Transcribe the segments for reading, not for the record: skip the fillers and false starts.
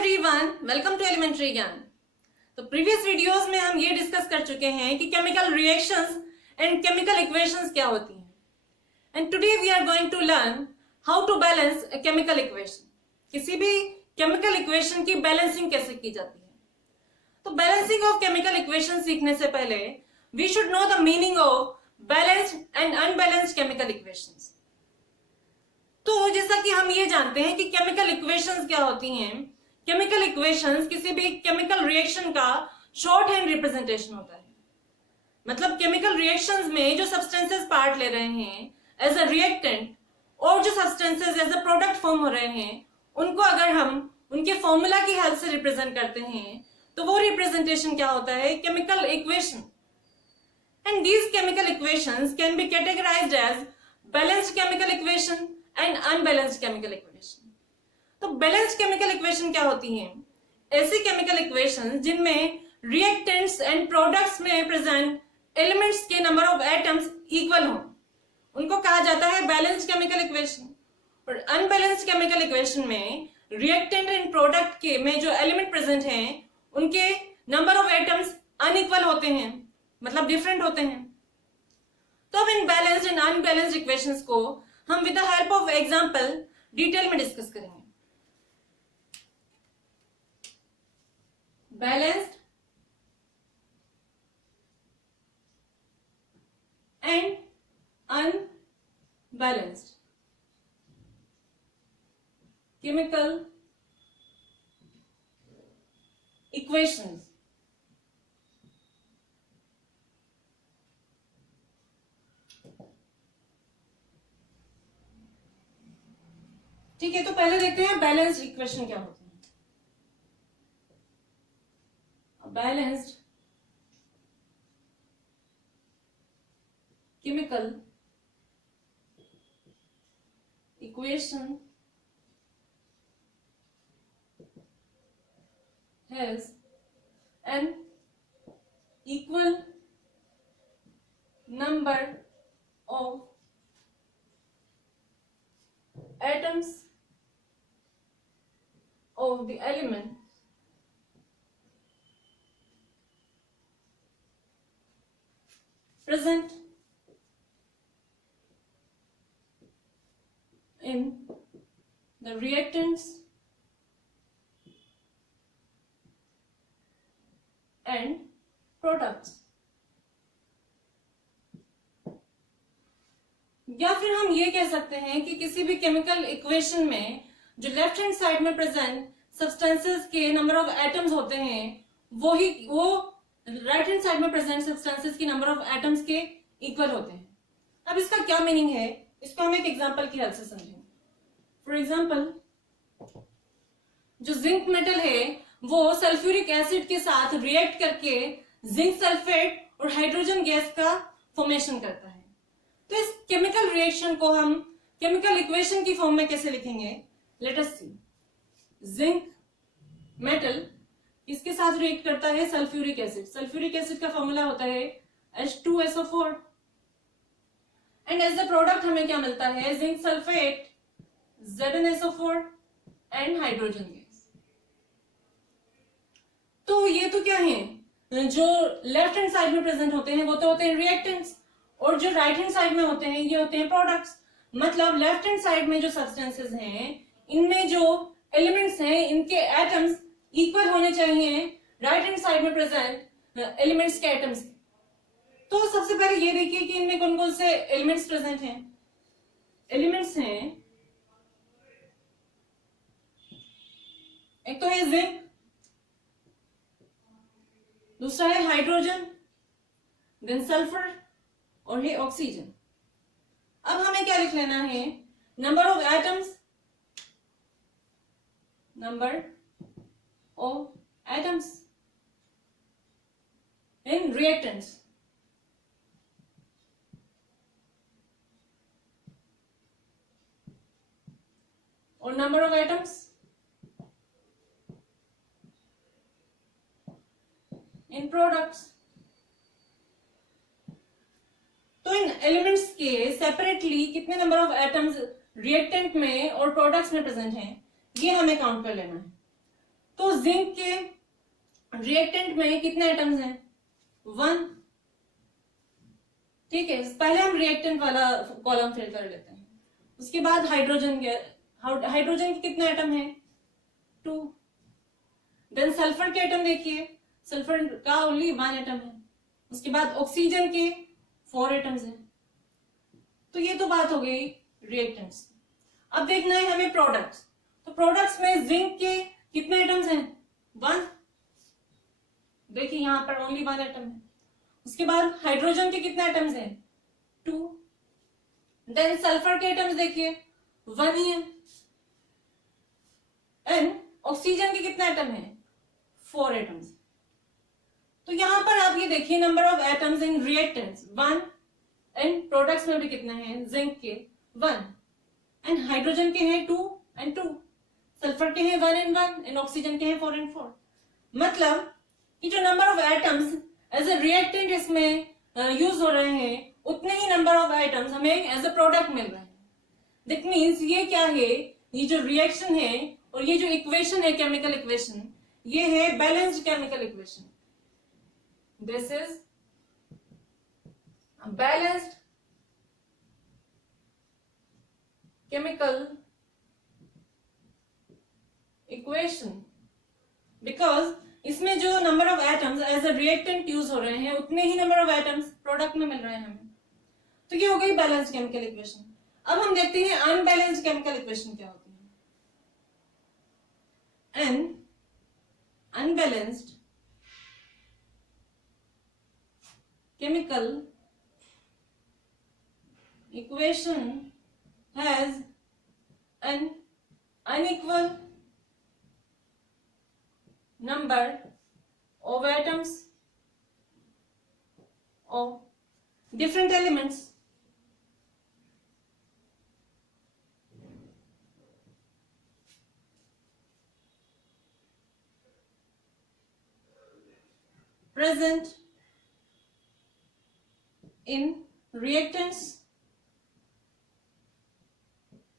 Everyone, welcome to elementary ज्ञान। तो previous videos में हम ये डिस्कस कर चुके हैं कि chemical reactions and chemical equations क्या होती हैं। And today we are going to learn how to balance a chemical equation. किसी भी केमिकल इक्वेशन की बैलेंसिंग कैसे की जाती है। तो बैलेंसिंग ऑफ केमिकल इक्वेशन सीखने से पहले we should know the meaning of balanced and unbalanced chemical equations. तो जैसा कि हम ये जानते हैं कि केमिकल इक्वेशंस क्या होती हैं। केमिकल इक्वेशंस किसी भी केमिकल रिएक्शन का शॉर्ट हैंड रिप्रेजेंटेशन होता है। मतलब केमिकल रिएक्शंस में जो सब्सटेंसेस पार्ट ले रहे हैं एज अ रिएक्टेंट और जो substances as a product form हो रहे हैं, उनको अगर हम उनके फॉर्मूला की हेल्प से रिप्रेजेंट करते हैं तो वो रिप्रेजेंटेशन क्या होता है, chemical equation. And these chemical equations can be categorized as balanced chemical equation and unbalanced chemical equation. तो बैलेंस्ड केमिकल इक्वेशन क्या होती हैं? ऐसी केमिकल इक्वेशन जिनमें रिएक्टेंट्स एंड प्रोडक्ट्स में प्रेजेंट एलिमेंट्स के नंबर ऑफ एटम्स इक्वल हो, उनको कहा जाता है बैलेंस्ड केमिकल इक्वेशन। और अनबैलेंस्ड केमिकल इक्वेशन में रिएक्टेंट एंड प्रोडक्ट के में जो एलिमेंट प्रेजेंट हैं उनके नंबर ऑफ एटम्स अनइक्वल होते हैं, मतलब डिफरेंट होते हैं। तो अब इन बैलेंस्ड एंड अनबैलेंस्ड इक्वेशंस को हम with the help of example detail में डिस्कस करेंगे। Balanced and unbalanced chemical equations. ठीक है, तो पहले देखते हैं बैलेंस्ड इक्वेशन क्या होती है। Balanced chemical equation has an equal number of atoms of the element present in the reactants and products। या फिर हम ये कह सकते हैं कि किसी भी केमिकल इक्वेशन में जो लेफ्ट हैंड साइड में प्रेजेंट सब्सटेंसेस के नंबर ऑफ एटम्स होते हैं वो राइट हैंड साइड में प्रेजेंट सब्सटेंसेस की नंबर ऑफ एटम्स के इक्वल होते हैं। अब इसका क्या मीनिंग है, इसको हम एक एग्जांपल की हेल्प से समझेंगे। फॉर एग्जांपल, जो जिंक मेटल है वो सल्फ्यूरिक एसिड के साथ रिएक्ट करके जिंक सल्फेट और हाइड्रोजन गैस का फॉर्मेशन करता है। तो इस केमिकल रिएक्शन को हम केमिकल इक्वेशन की फॉर्म में कैसे लिखेंगे, लेट अस सी। जिंक मेटल इसके साथ रिएक्ट करता है सल्फ्यूरिक एसिड। सल्फ्यूरिक एसिड का फॉर्मूला होता है H2SO4 and as the product हमें क्या मिलता है, zinc sulphate ZnSO4 and hydrogen gas. तो ये तो क्या है, जो लेफ्ट हैंड साइड में प्रेजेंट होते हैं वो तो होते हैं रिएक्टेंट्स और जो राइट हैंड साइड में होते हैं ये होते हैं प्रोडक्ट्स। मतलब लेफ्ट हैंड साइड में जो सब्सटेंसेस हैं इनमें जो एलिमेंट्स हैं इनके एटम्स इक्वल होने चाहिए राइट हैंड साइड में प्रेजेंट एलिमेंट्स के एटम्स। तो सबसे पहले ये देखिए कि इनमें कौन कौन से एलिमेंट्स प्रेजेंट हैं। एलिमेंट्स हैं, एक तो है जिंक, दूसरा है हाइड्रोजन, देन सल्फर और है ऑक्सीजन। अब हमें क्या लिख लेना है, number of atoms, number of atoms in reactants. और number of atoms in products. तो इन एलिमेंट्स के सेपरेटली कितने नंबर ऑफ एटम्स रिएक्टेंट में और प्रोडक्ट्स में प्रेजेंट हैं ये हमें काउंट कर लेना है। तो जिंक के रिएक्टेंट में कितने एटम्स हैं? 1। ठीक है, पहले हम रिएक्टेंट वाला कॉलम फिल कर लेते हैं। उसके बाद हाइड्रोजन के कितने एटम हैं? 2। देन सल्फर के एटम देखिए, सल्फर का ओनली 1 एटम है। उसके बाद ऑक्सीजन के 4 एटम्स हैं। तो ये तो बात हो गई रिएक्टेंट्स। अब देखना है हमें प्रोडक्ट्स। तो प्रोडक्ट्स में जिंक के कितने एटम्स हैं? 1। देखिए यहां पर ओनली 1 एटम है। उसके बाद हाइड्रोजन के कितने एटम्स हैं? 2। देन सल्फर के एटम्स देखिए 1 ही है। एंड ऑक्सीजन के कितने एटम हैं? 4 एटम्स। तो यहां पर आप ये देखिए number of atoms in reactants 1 and products में भी कितने हैं? जिंक के 1 एंड हाइड्रोजन के हैं 2 एंड 2, सल्फर के हैं 1 एंड 1 एंड ऑक्सीजन के हैं 4 एंड 4। मतलब कि जो number of atoms as a reactant इसमें यूज हो रहे हैं उतने ही नंबर ऑफ एटम्स हमें एज ए प्रोडक्ट मिल रहे हैं। दैट मीन्स ये क्या है? ये जो रिएक्शन है और ये जो इक्वेशन है केमिकल इक्वेशन, ये है balanced chemical equation. This is balanced chemical equation because इसमें जो number of atoms as a reactant use हो रहे हैं उतने ही नंबर ऑफ एटम्स प्रोडक्ट में मिल रहे हैं हमें। तो ये हो गई बैलेंस्ड केमिकल इक्वेशन। अब हम देखते हैं अनबैलेंस्ड केमिकल इक्वेशन क्या होती है। N unbalanced chemical equation has an unequal number of atoms of different elements. Present in reactants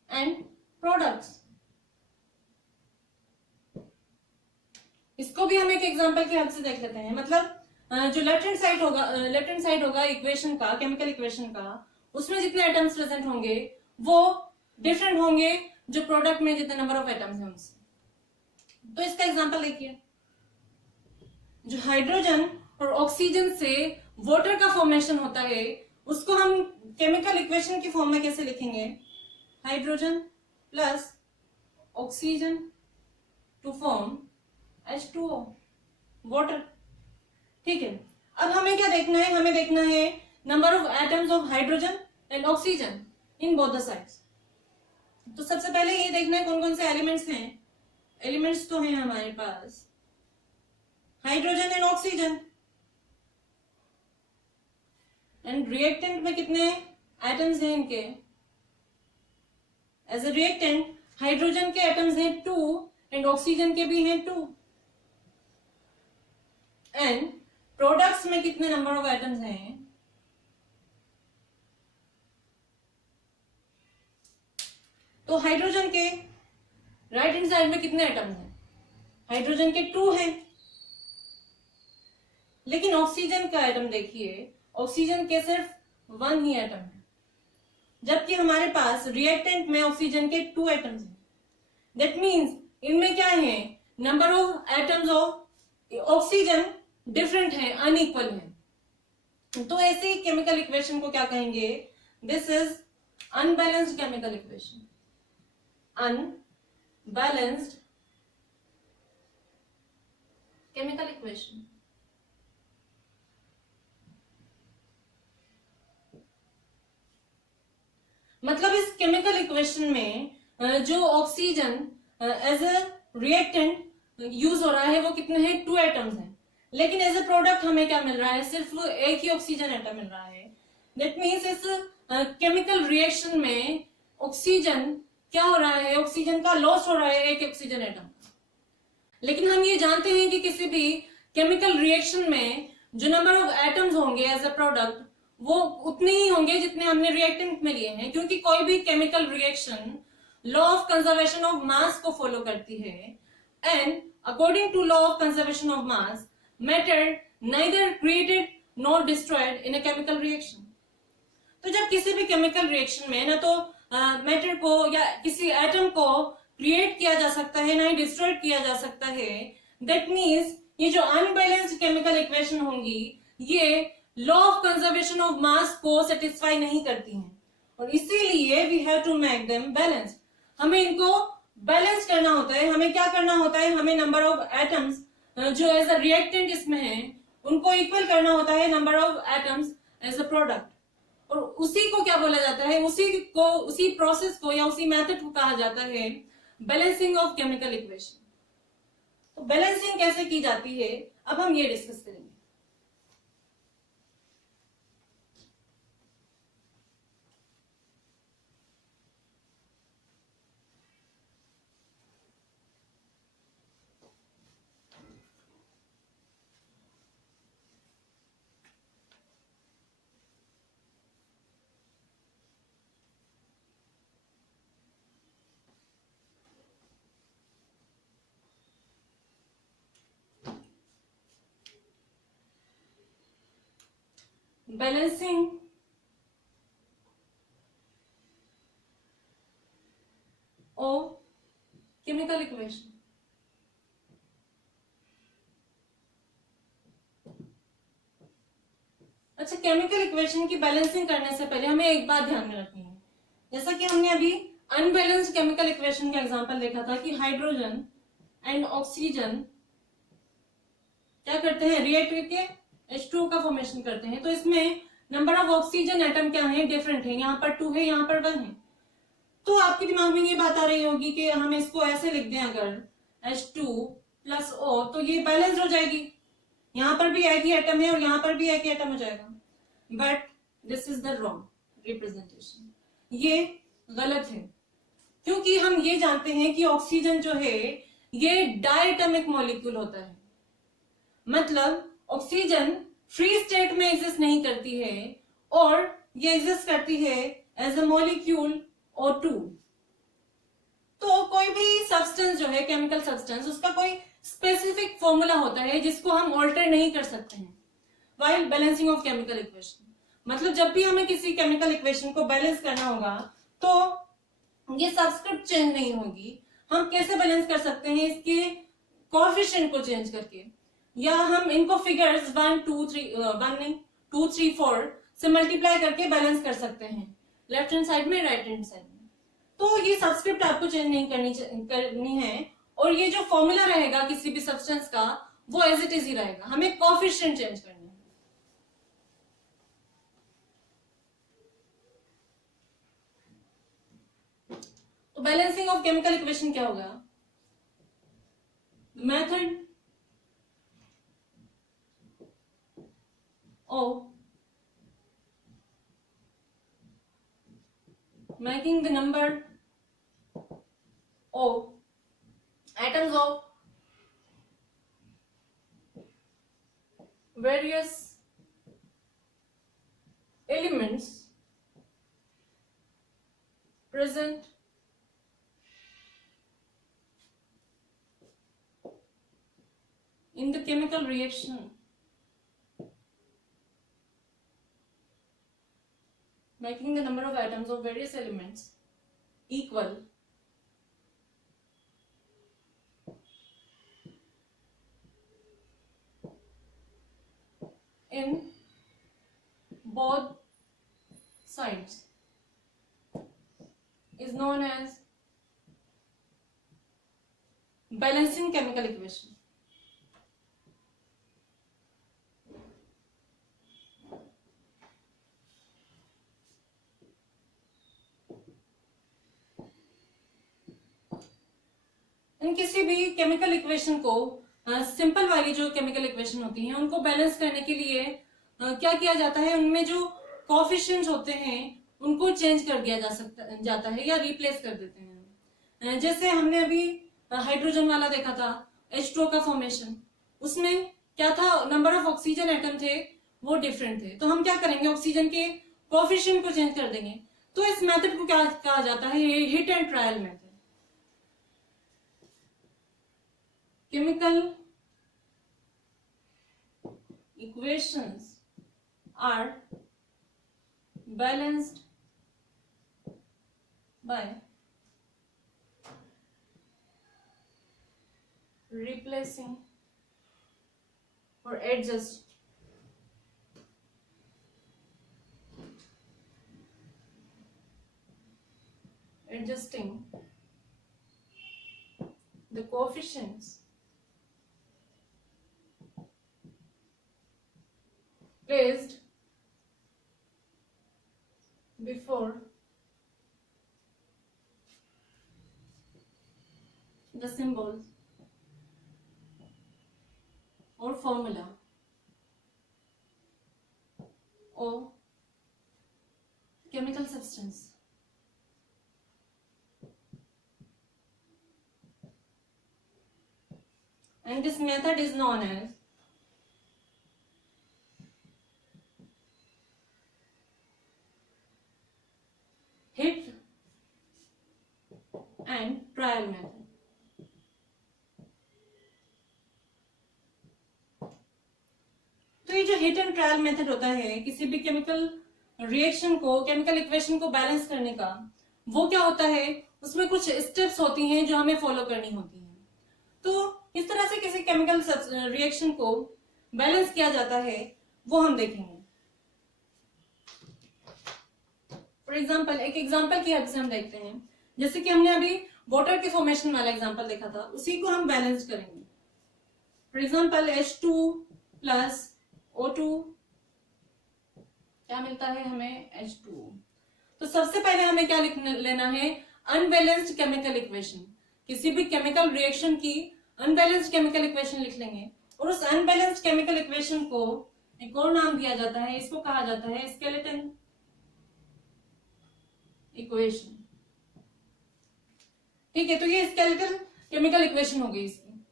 and products. इसको भी हम एक एग्जांपल के हेल्प से देख लेते हैं। मतलब जो लेफ्ट हैंड साइड होगा इक्वेशन का, केमिकल इक्वेशन का, उसमें जितने एटम्स प्रेजेंट होंगे वो डिफरेंट होंगे जो प्रोडक्ट में जितने नंबर ऑफ एटम्स हैं उनसे। तो इसका एग्जांपल देखिए, जो हाइड्रोजन और ऑक्सीजन से वाटर का फॉर्मेशन होता है उसको हम केमिकल इक्वेशन की फॉर्म में कैसे लिखेंगे? Hydrogen plus oxygen to form H2O water. ठीक है, अब हमें क्या देखना है? हमें देखना है number of atoms of hydrogen and oxygen in both the sides. तो सबसे पहले ये देखना है कौन कौन से एलिमेंट्स हैं। एलिमेंट्स तो हैं हमारे पास hydrogen and oxygen, and reactant में कितने एटम्स हैं इनके? एज ए रिएक्टेंट हाइड्रोजन के एटम्स हैं 2 एंड ऑक्सीजन के भी हैं 2 एंड प्रोडक्ट्स में कितने नंबर ऑफ एटम्स हैं? तो हाइड्रोजन के राइट हैंड साइड में कितने एटम्स हैं? हाइड्रोजन के 2 हैं, लेकिन ऑक्सीजन का एटम देखिए, ऑक्सीजन के सिर्फ 1 ही एटम है, जबकि हमारे पास रिएक्टेंट में ऑक्सीजन के 2 एटम्स हैं। दैट मीन्स इनमें क्या है? Number of atoms of oxygen different है, अनइक्वल है। तो ऐसे केमिकल इक्वेशन को क्या कहेंगे? This is unbalanced chemical equation. Unbalanced chemical equation. मतलब इस केमिकल इक्वेशन में जो oxygen as a reactant use हो रहा है वो कितने हैं? 2 एटम्स हैं, लेकिन एज ए प्रोडक्ट हमें क्या मिल रहा है? सिर्फ एक ही ऑक्सीजन एटम मिल रहा है। दैट मीन्स इस केमिकल रिएक्शन में ऑक्सीजन क्या हो रहा है? ऑक्सीजन का लॉस हो रहा है, एक ऑक्सीजन एटम। लेकिन हम ये जानते हैं कि किसी भी केमिकल रिएक्शन में जो नंबर ऑफ एटम्स होंगे एज ए प्रोडक्ट वो उतने ही होंगे जितने हमने रिएक्टेंट में लिए हैं, क्योंकि कोई भी chemical reaction law of conservation of mass को फॉलो करती है। And according to law of conservation of mass, matter neither created nor destroyed in a chemical reaction. तो जब किसी भी केमिकल रिएक्शन में ना तो मैटर को या किसी एटम को क्रिएट किया जा सकता है ना ही डिस्ट्रॉयड किया जा सकता है, दैट मीन्स ये जो अनबैलेंस्ड केमिकल इक्वेशन होंगी ये law of conservation of mass को सेटिस्फाई नहीं करती हैं, और इसीलिए we have to make them balanced. हमें इनको बैलेंस करना होता है. हमें क्या करना होता है, हमें नंबर ऑफ एटम्स जो एज अ रिएक्टेंट इसमें है उनको इक्वल करना होता है number of atoms as a product. और उसी को क्या बोला जाता है, उसी प्रोसेस को या उसी मेथड को कहा जाता है बैलेंसिंग ऑफ केमिकल इक्वेशन. तो बैलेंसिंग कैसे की जाती है अब हम ये डिस्कस करेंगे. Balancing of chemical equation. अच्छा, केमिकल इक्वेशन की बैलेंसिंग करने से पहले हमें एक बात ध्यान में रखनी है. जैसा कि हमने अभी अनबैलेंस्ड केमिकल इक्वेशन का एग्जांपल देखा था कि हाइड्रोजन एंड ऑक्सीजन क्या करते हैं, रिएक्ट करके H2O का फॉर्मेशन करते हैं. तो इसमें नंबर ऑफ ऑक्सीजन एटम क्या है, डिफरेंट है. यहाँ पर 2 है, यहाँ पर 1 है. तो आपके दिमाग में ये बात आ रही होगी कि हम इसको ऐसे लिख दें, अगर H2 + O तो ये बैलेंस हो जाएगी. यहाँ पर भी एक ही एटम है और यहाँ पर भी एक ही एटम हो जाएगा. But this is the wrong representation. ये गलत है, क्योंकि हम ये जानते हैं कि ऑक्सीजन जो है ये डायटोमिक मॉलिक्यूल होता है. मतलब ऑक्सीजन फ्री स्टेट में एग्जिस्ट नहीं करती है और ये एग्जिस्ट करती है एज अ मॉलिक्यूल O2. तो कोई भी सब्सटेंस जो है, केमिकल सब्सटेंस, उसका कोई स्पेसिफिक फॉर्मूला होता है जिसको हम ऑल्टर नहीं कर सकते हैं while balancing of chemical equation. मतलब जब भी हमें किसी केमिकल इक्वेशन को बैलेंस करना होगा तो ये सबस्क्रिप्ट चेंज नहीं होगी. हम कैसे बैलेंस कर सकते हैं, इसके कोएफिशिएंट को चेंज करके, या हम इनको फिगर्स 1 2 3 4 से मल्टीप्लाई करके बैलेंस कर सकते हैं, लेफ्ट हैंड साइड में, राइट हैंड साइड में. तो ये सबस्क्रिप्ट आपको चेंज नहीं करनी है, और ये जो फॉर्मूला रहेगा किसी भी सब्सटेंस का वो एज इट इज ही रहेगा. हमें कोएफिशिएंट चेंज करना है. तो बैलेंसिंग ऑफ केमिकल इक्वेशन क्या होगा, method of making the number of atoms of various elements present in the chemical reaction making the number of atoms of various elements equal in both sides is known as balancing chemical equation. इन किसी भी chemical equation को simple वाली जो chemical equation होती हैं उनको balance करने के लिए क्या किया जाता है, उनमें जो कोएफिशिएंट्स होते हैं उनको चेंज कर दिया जाता है या रिप्लेस कर देते हैं. जैसे हमने अभी हाइड्रोजन वाला देखा था, H2O का फॉर्मेशन, उसमें क्या था, नंबर ऑफ ऑक्सीजन एटम थे वो डिफरेंट थे. तो हम क्या करेंगे, ऑक्सीजन के कोएफिशिएंट को चेंज कर देंगे. तो इस मेथड को क्या कहा जाता है, hit and trial method. chemical equations are balanced by replacing or adjusting the coefficients placed before the symbols or formula or chemical substance. And this method is known as hit and trial method. तो ये जो hit and trial method होता है किसी भी chemical reaction को, chemical equation को balance करने का, वो क्या होता है, उसमें कुछ स्टेप्स होती हैं जो हमें फॉलो करनी होती हैं। तो इस तरह से किसी केमिकल रिएक्शन को बैलेंस किया जाता है वो हम देखेंगे। फॉर एग्जाम्पल, एक एग्जाम्पल की हेल्प से हम देखते हैं, जैसे कि हमने अभी वाटर के फॉर्मेशन वाला एग्जाम्पल देखा था, उसी को हम बैलेंस करेंगे। For example H2 plus O2 क्या मिलता है हमें, H2। तो सबसे पहले हमें क्या लेना है, अनबैलेंस्ड केमिकल इक्वेशन। किसी भी केमिकल रिएक्शन की अनबैलेंस्ड केमिकल इक्वेशन लिख लेंगे, और उस अनबैलेंस्ड केमिकल इक्वेशन को एक और नाम दिया जाता है, इसको कहा जाता है स्केलेटन इक्वेशन। ठीक है, तो ये स्केलेटल केमिकल इक्वेशन हो गई इसकी।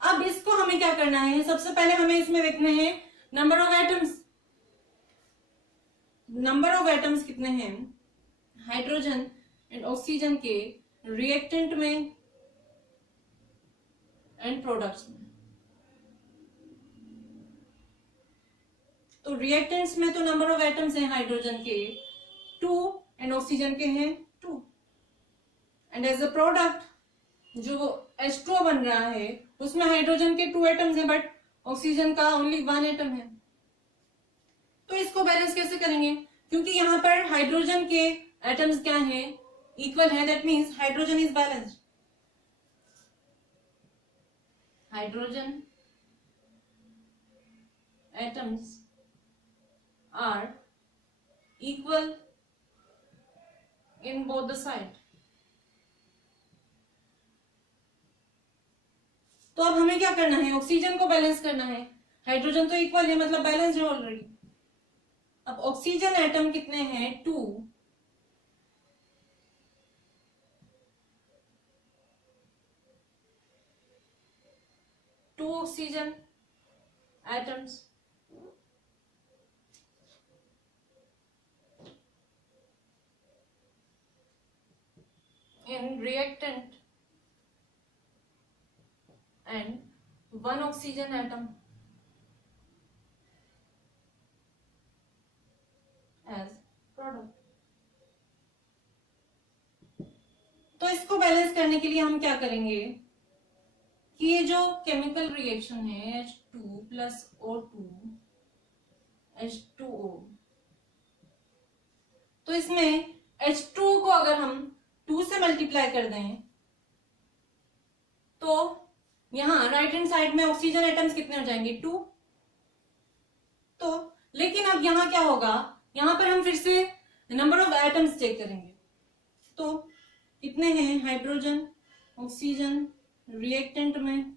अब इसको हमें क्या करना है, सबसे पहले हमें इसमें देखना है number of atoms. Number of atoms कितने हैं हाइड्रोजन एंड ऑक्सीजन के रिएक्टेंट में एंड प्रोडक्ट्स में। तो रिएक्टेंट्स में तो नंबर ऑफ एटम्स हैं हाइड्रोजन के 2 एंड ऑक्सीजन के हैं 2, एंड एज अ प्रोडक्ट जो H2O बन रहा है उसमें हाइड्रोजन के 2 एटम्स हैं बट ऑक्सीजन का ओनली 1 एटम है। तो इसको बैलेंस कैसे करेंगे, क्योंकि यहां पर हाइड्रोजन के एटम्स क्या हैं, इक्वल है, that means hydrogen is balanced. Hydrogen atoms are equal in both the side. तो अब हमें क्या करना है, ऑक्सीजन को बैलेंस करना है। हाइड्रोजन तो इक्वल है, मतलब बैलेंस है ऑलरेडी। अब ऑक्सीजन एटम कितने हैं, 2, oxygen atoms in reactant and 1 oxygen atom as product। तो इसको बैलेंस करने के लिए हम क्या करेंगे कि ये जो केमिकल रिएक्शन है H2 प्लस O2 H2O, तो इसमें H2O को अगर हम 2 से मल्टीप्लाई कर दें तो यहां राइट हैंड साइड में ऑक्सीजन एटम्स कितने हो जाएंगे, 2। तो लेकिन अब यहां क्या होगा, यहां पर हम फिर से नंबर ऑफ एटम्स चेक करेंगे। तो कितने हैं हाइड्रोजन ऑक्सीजन रिएक्टेंट में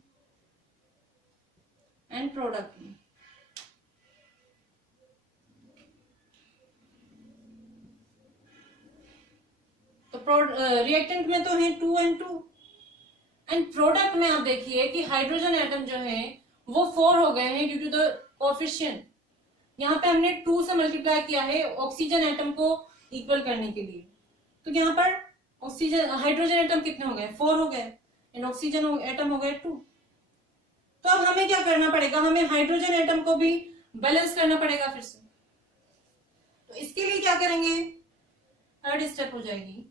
एंड प्रोडक्ट में। तो रिएक्टेंट में तो है 2 एंड 2, एंड प्रोडक्ट में आप देखिए कि हाइड्रोजन एटम जो है वो 4 हो गए हैं ड्यू टू द कोएफिशिएंट। यहाँ पे हमने 2 से मल्टीप्लाई किया है ऑक्सीजन एटम को इक्वल करने के लिए। तो यहाँ पर ऑक्सीजन हाइड्रोजन एटम कितने हो गए, 4 हो गए, एंड ऑक्सीजन एटम हो गए 2। करना पड़ेगा, हमें हाइड्रोजन एटम को भी बैलेंस करना पड़ेगा फिर से। तो इसके लिए क्या करेंगे, थर्ड स्टेप हो जाएगी,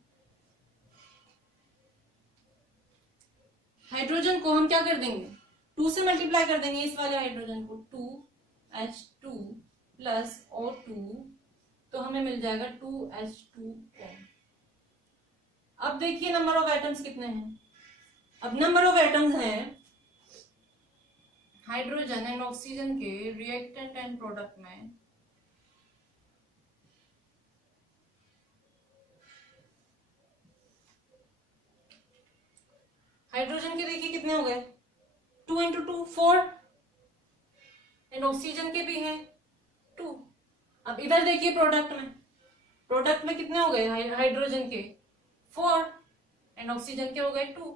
हाइड्रोजन को हम क्या कर देंगे, 2 से मल्टीप्लाई कर देंगे इस वाले हाइड्रोजन को, 2H2 प्लस O2, तो हमें मिल जाएगा 2H2O। अब देखिए नंबर ऑफ एटम्स कितने हैं। अब नंबर ऑफ एटम्स हैं हाइड्रोजन एंड ऑक्सीजन के रिएक्टेंट एंड प्रोडक्ट में, हाइड्रोजन के देखिए कितने हो गए, 2 इंटू 2 4, एंड ऑक्सीजन के भी हैं 2। अब इधर देखिए प्रोडक्ट में कितने हो गए हाइड्रोजन के 4 एंड ऑक्सीजन के हो गए 2।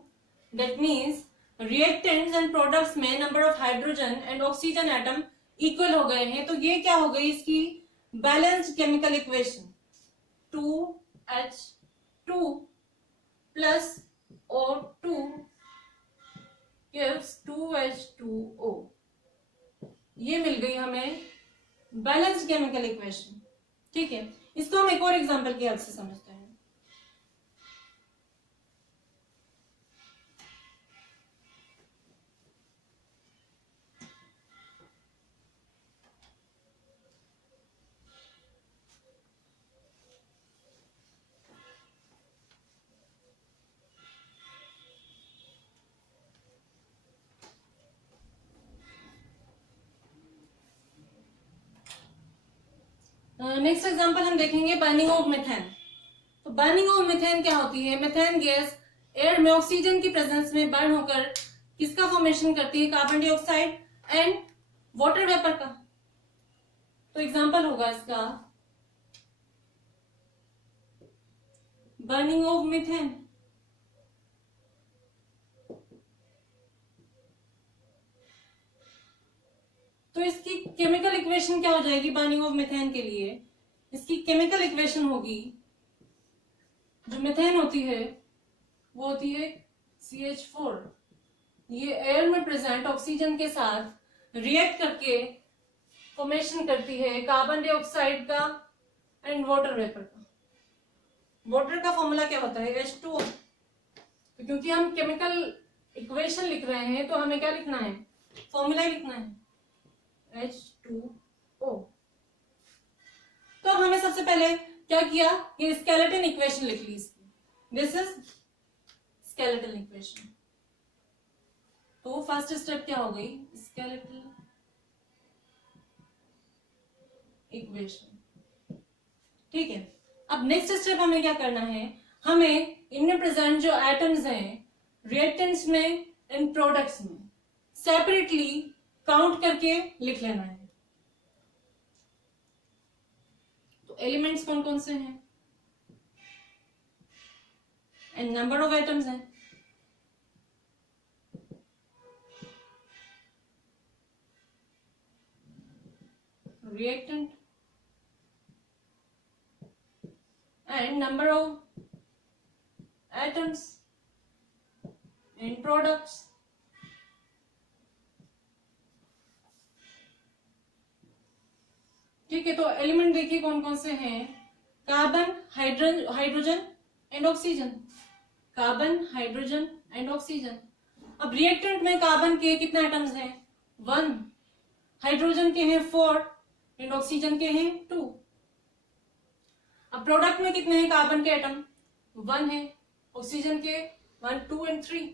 That means reactants and products में number of hydrogen and oxygen atom equal हो गए हैं। तो ये क्या हो गई इसकी balanced chemical equation, 2H2 plus O2 gives 2H2O। ये मिल गई हमें बैलेंस्ड केमिकल इक्वेशन। ठीक है, इसको हम एक और एग्जांपल की हेल्प से समझते हैं। नेक्स्ट एग्जांपल हम देखेंगे बर्निंग ऑफ मीथेन। तो बर्निंग ऑफ मीथेन क्या होती है, मीथेन गैस एयर में ऑक्सीजन की प्रेजेंस में बर्न होकर किसका फॉर्मेशन करती है, carbon dioxide and water vapour का। तो एग्जांपल होगा इसका बर्निंग ऑफ मीथेन। तो इसकी केमिकल इक्वेशन क्या हो जाएगी बर्निंग ऑफ मीथेन के लिए, इसकी केमिकल इक्वेशन होगी, जो मीथेन होती है वो होती है CH4। ये एयर में प्रेजेंट ऑक्सीजन के साथ रिएक्ट करके फॉर्मेशन करती है कार्बन डाइऑक्साइड का एंड वाटर वेपर का। वाटर का फॉर्मूला क्या होता है, H2O। तो क्योंकि हम केमिकल इक्वेशन लिख रहे हैं तो हमें क्या लिखना है, फॉर्मूला ही लिखना है, H2O। तो अब हमने सबसे पहले क्या किया, ये स्केलेटन इक्वेशन लिख ली इसकी, दिस इज स्केलेटन इक्वेशन। तो फर्स्ट स्टेप क्या हो गई, स्केलेटन इक्वेशन। ठीक है, अब नेक्स्ट स्टेप हमें क्या करना है, हमें इनमें प्रेजेंट जो एटम्स हैं रिएक्टेंट्स में एंड प्रोडक्ट्स में सेपरेटली काउंट करके लिख लेना है। तो एलिमेंट्स कौन कौन से हैं एंड नंबर ऑफ एटम्स हैं। Reactant and number of atoms in products। ठीक है, तो एलिमेंट देखिए कौन कौन से हैं, carbon hydrogen and oxygen, carbon hydrogen and oxygen. अब रिएक्टेंट में कार्बन के कितने एटम्स हैं, 1, हाइड्रोजन के हैं 4 एंड ऑक्सीजन के हैं 2। अब प्रोडक्ट में कितने हैं कार्बन के एटम, 1 है, ऑक्सीजन के 1, 2 एंड 3।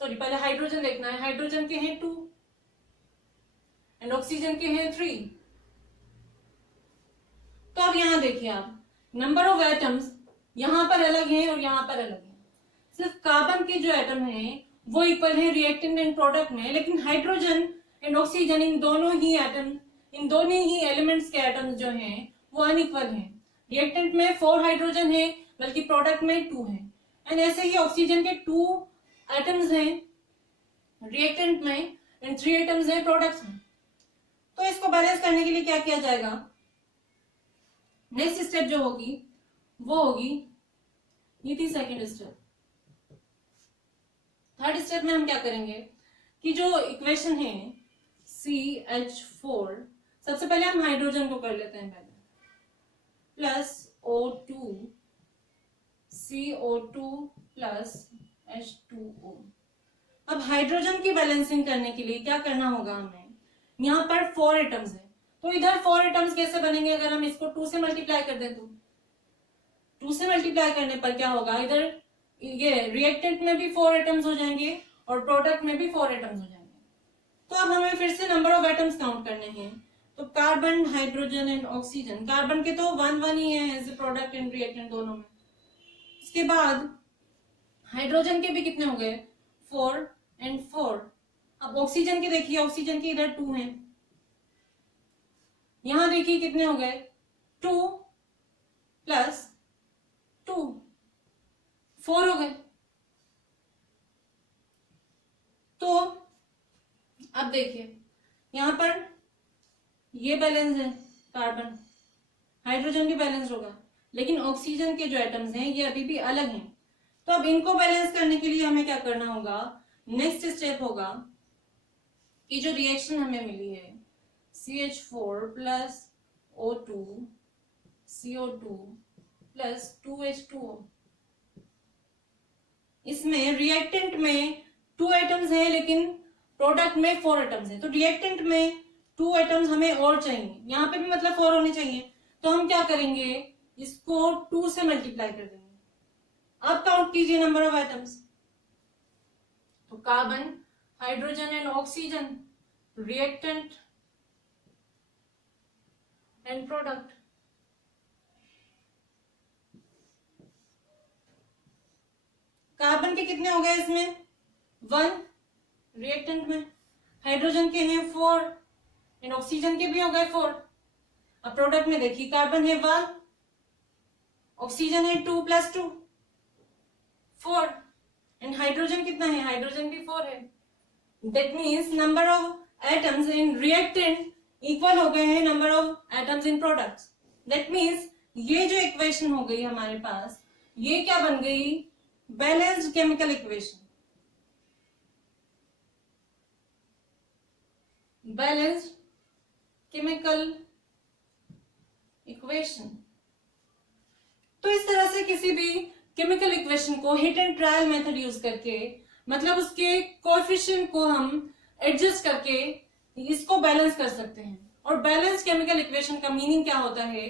सॉरी, पहले हाइड्रोजन देखना है, हाइड्रोजन के हैं 2 एंड ऑक्सीजन के हैं 3। तो अब यहां देखिए आप, नंबर ऑफ एटम्स यहां पर अलग हैं और यहां पर अलग हैं। सिर्फ कार्बन के जो एटम हैं वो इक्वल है रिएक्टेंट एंड प्रोडक्ट में, लेकिन हाइड्रोजन एंड ऑक्सीजन इन दोनों ही एलिमेंट्स के एटम्स जो हैं वो अनइक्वल हैं। रिएक्टेंट में 4 हाइड्रोजन है बल्कि प्रोडक्ट में 2 है, एंड ऐसे ही ऑक्सीजन के 2 एटम्स हैं रिएक्टेंट में एंड 3 एटम्स हैं प्रोडक्ट्स में। तो इसको बैलेंस करने के लिए क्या किया जाएगा, नेक्स्ट स्टेप जो होगी वो होगी, ये थी सेकेंड स्टेप। थर्ड स्टेप में हम क्या करेंगे कि जो इक्वेशन है CH4, सबसे पहले हम हाइड्रोजन को कर लेते हैं पहले, plus O2 CO2 plus H2O। अब हाइड्रोजन की बैलेंसिंग करने के लिए क्या करना होगा हमें, यहाँ पर 4 एटम्स है, तो इधर 4 एटम्स कैसे बनेंगे, अगर हम इसको 2 से मल्टीप्लाई कर दें तो 2 से मल्टीप्लाई करने पर क्या होगा, इधर ये रिएक्टेंट में भी 4 एटम्स हो जाएंगे और प्रोडक्ट में भी 4 एटम्स हो जाएंगे। तो अब हमें फिर से नंबर ऑफ एटम्स काउंट करने हैं, तो carbon, hydrogen and oxygen, carbon के तो 1 ही है as a product and reactant दोनों में। उसके बाद हाइड्रोजन के भी कितने हो गए, 4 एंड 4। अब ऑक्सीजन के देखिए, ऑक्सीजन के इधर 2 हैं, यहां देखिए कितने हो गए, 2 प्लस 2 4 हो गए। तो अब देखिए यहां पर ये बैलेंस है, कार्बन, हाइड्रोजन भी बैलेंस होगा, लेकिन ऑक्सीजन के जो एटम्स हैं ये अभी भी अलग हैं। तो अब इनको बैलेंस करने के लिए हमें क्या करना होगा, नेक्स्ट स्टेप होगा कि जो रिएक्शन हमें मिली है CH4 plus O2 CO2 plus 2H2O, इसमें रिएक्टेंट में 2 एटम्स हैं लेकिन प्रोडक्ट में 4 एटम्स हैं, तो रिएक्टेंट में 2 एटम्स हमें और चाहिए, यहाँ पे भी मतलब 4 होने चाहिए। तो हम क्या करेंगे, इसको 2 से मल्टीप्लाई कर देंगे। अब काउंट कीजिए नंबर ऑफ एटम्स, तो carbon, hydrogen and oxygen, reactant and product. Carbon के कितने हो गए इसमें, 1 रिएक्टेंट में, हाइड्रोजन के हैं 4 एंड ऑक्सीजन के भी हो गए 4। अब प्रोडक्ट में देखिए कार्बन है 1, ऑक्सीजन है 2 प्लस 2 4 एंड हाइड्रोजन कितना है, हाइड्रोजन भी 4 है। That means number of atoms in reactant equal हो गए हैं number of atoms in products. That means ये जो इक्वेशन हो गई हमारे पास, ये क्या बन गई, balanced chemical equation. Balanced chemical equation. तो इस तरह से किसी भी केमिकल इक्वेशन को hit and trial method use करके, मतलब उसके कोएफिशिएंट को हम एडजस्ट करके इसको बैलेंस कर सकते हैं। और बैलेंस केमिकल इक्वेशन का मीनिंग क्या होता है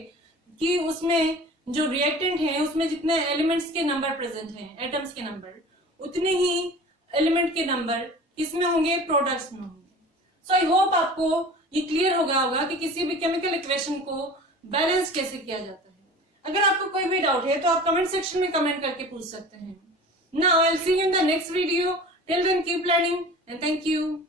कि उसमें जो रिएक्टेंट है उसमें जितने एलिमेंट्स के नंबर प्रेजेंट हैं, एटम्स के नंबर, उतने ही एलिमेंट के नंबर इसमें होंगे, प्रोडक्ट्स में होंगे। सो आई होप आपको ये क्लियर हो गया होगा कि किसी भी केमिकल इक्वेशन को बैलेंस कैसे किया जाता है। अगर आपको कोई भी डाउट है तो आप कमेंट सेक्शन में कमेंट करके पूछ सकते हैं। Now I will see you in the next video. Till then keep learning and thank you.